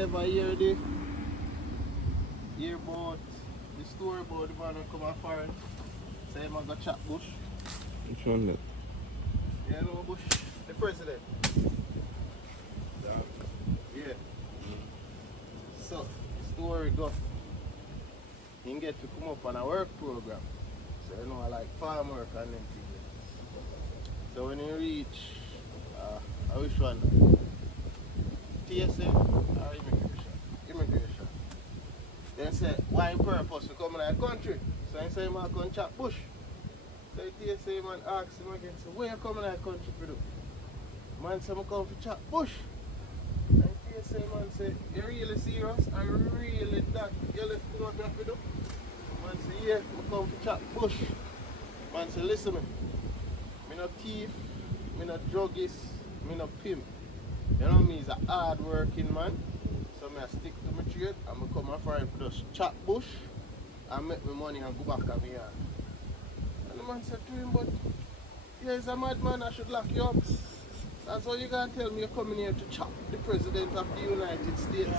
ever hear about the story about the man who come foreign? Say him go chop Bush. Which one that? You know Bush? The president. Yeah. So, story go. He get to come up on a work program. So you know I like farm work and them things. So when he reach which one? TSA or immigration? Immigration. Then say, why in purpose to come in our country? So he say, I'm going to chop Bush. So the TSA man asks him again, so where you come in our country for do? Man say, I'm come for chop Bush. And TSA man say, you really serious? Are you really that? You left come up here for do? Man say, yeah, I'm come for chop Bush. Man say, listen me. Me no thief, me no druggist, me no pimp. You know me is a hard working man. So I stick to my trade and I come and find for just chop Bush and make my money and go back to my yard. And the man said to him, but yeah, he's a madman, I should lock you up. That's how you gonna tell me you're coming here to chop the President of the United States.